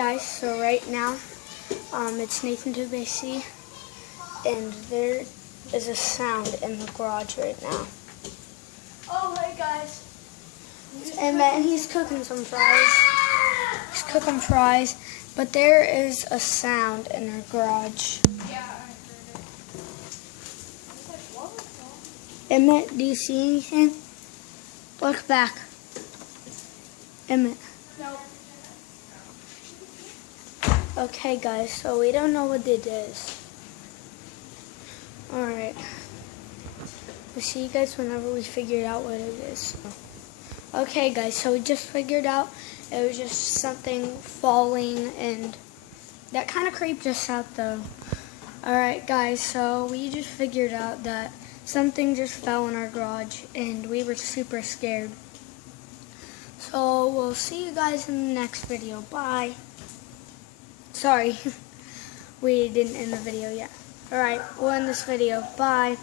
Guys, so right now, it's Nathan Dubasi, and there is a sound in the garage right now. Oh, hey guys. And he's cooking some fries. He's cooking fries, but there is a sound in our garage. Yeah, I heard it. I was like, what was that? Emmett, do you see anything? Look back. Emmett. No. Okay, guys, so we don't know what it is. Alright. We'll see you guys whenever we figure out what it is. Okay, guys, so we just figured out it was just something falling, and that kind of creeped us out, though. Alright, guys, so we just figured out that something just fell in our garage, and we were super scared. So we'll see you guys in the next video. Bye. Sorry, we didn't end the video yet. Alright, we'll end this video. Bye.